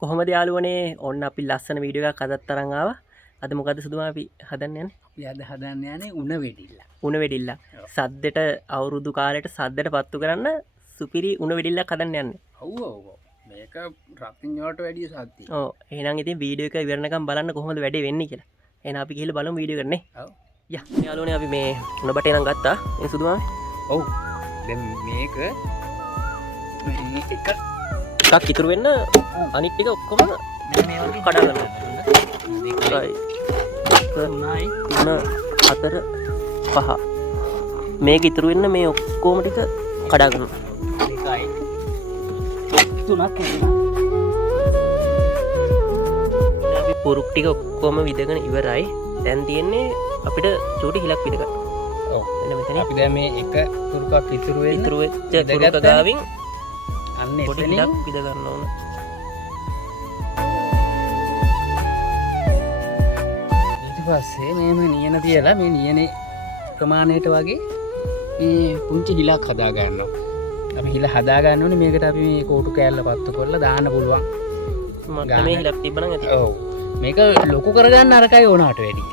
කොහොමද යාළුවනේ ඔන්න අපි ලස්සන වීඩියෝ එකක් අදත් තරන් ආවා. අද මොකද සුදුම අපි හදන්න යන්නේ? අපි අද හදන්න යන්නේ උණ වෙඩිල්ල. උණ වෙඩිල්ල. සද්දෙට අවුරුදු කාලයට සද්දට පත්තු කරන්න සුපිරි උණ වෙඩිල්ලක් හදන්න යන්නේ. ඔව් ඔව්. මේක රත්ින් වලට වැඩිය සද්දයි. ඔව්. එහෙනම් ඉතින් වීඩියෝ එක ඉවරනකම් බලන්න කොහොමද වැඩේ වෙන්නේ කියලා. එහෙනම් අපි ගිහලා බලමු වීඩියෝ එක නේ. ඔව්. යා යාළුවනේ අපි මේ උණ බටේ නම් ගත්තා. ඒ සුදුම ඔව්. දැන් මේක එකක් ඉතුරු වෙන්න අනිත් ටික ඔක්කොම මේ වගේ කඩා ගන්න. දෙකයි තුනයි 3 4 5 මේක ඉතුරු වෙන්න මේ ඔක්කොම ටික කඩා ගන්න. දෙකයි තුනක් අපි පුරුක් ටික ඔක්කොම විදගෙන ඉවරයි. දැන් තියෙන්නේ අපිට චූටි හිලක් විද ගන්න. ඔව්. එන්න මෙතන අපි දැන් මේ එක තුරුකක් ඉතුරු වෙන්න ඉතුරු වෙච්ච පුරුක ගාවින් අන්න පොඩි එතනින් හිලක් විද ගන්න ඕන. ඊට පස්සේ මේම නියන තියලා මේ නියනේ ප්‍රමාණයට වගේ මේ පුංචි හිලක් හදා ගන්නවා. අපි හිල හදා ගන්න ඕනේ. මේකට අපි මේ කෝටු කෑල්ල පත්තු කරලා දාන්න පුළුවන්. මට මේ හිලක් තිබ්බනම් ඇති. ඔව්. මේක ලොකු කරගන්න අරකයි ඕනාට වැඩිය.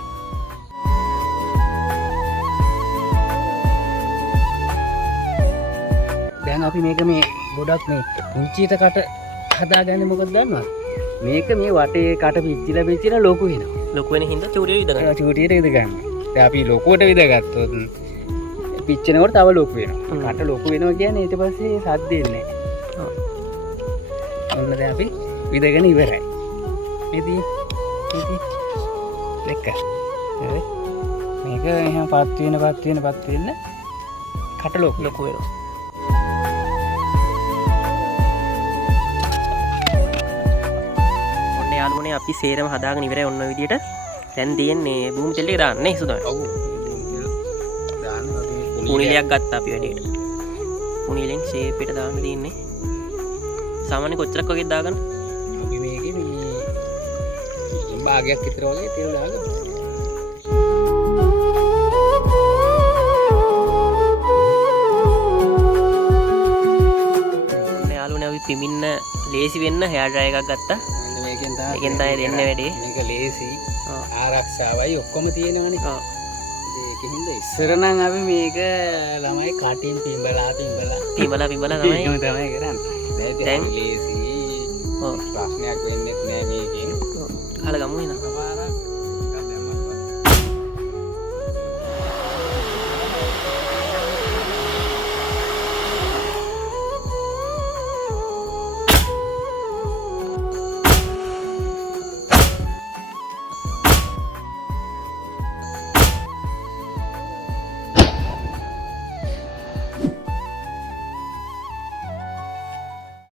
දැන් අපි මේක මේ ගොඩක් මේ පුංචියට කට හදාගන්නේ මොකද දන්නවද? මේක මේ වටේ කට පිච්චිලා ලොකු වෙනවා. ලොකු වෙන හින්දා චූටිය විද ගන්න. චූටියට විද ගන්න. දැන් අපි ලොකුවට විදගත්තොත් පිච්චෙනකොට තව ලොකු වෙනවා. කට ලොකු වෙනවා කියන්නේ ඊට පස්සේ සද්ද එන්නේ නැහැ. ඔන්න දැන් අපි විදගෙන ඉවරයි. ඉතින් දෙක. මේක එහෙම පත් වෙන කට ලොකු වෙනවා. ඔන්න යාළුවනේ අපි සේරම හදාගෙන ඉවරයි ඔන්න ඔය විදියට. දැන් තියෙන්නේ භූමි තෙල් ටික දාන්න නේ සුදුමයි. ඔව්. දාන්න අපි පුනිලයක් ගත්තා අපි වැඩේට. පුනිලෙන් ෂේප් එකට දාන්න තියෙන්නේ. සාමාන්‍ය කොච්චරක් වගේ දාගන්න? අපි මේකේ මේ භාගයක් විතර වගේ තෙල් දාගමු. ඔන්න යාළුවනේ අපි පිමින්න ලේසි වෙන්න හෙයාර් ඩ්‍රයර් එකක් ගත්තා. මේකෙන් ඒකෙන් තමයි දෙන්න වැඩේ. මේක ලේසි. ඔව්. ආරක්ෂාවයි ඔක්කොම තියෙනවනේ. ඔව්. ඒකින්ද ඉස්සර නම් අපි මේක ළමයි කටින් පිඹලා පිඹලා තමයි. ඒකම තමයි කරන්නේ. දැන් ලේසි. ඔව්. ප්‍රශ්නයක් වෙන්නේ නැහැ මේකෙන්. අහලා ගමු එන. එකපාරක්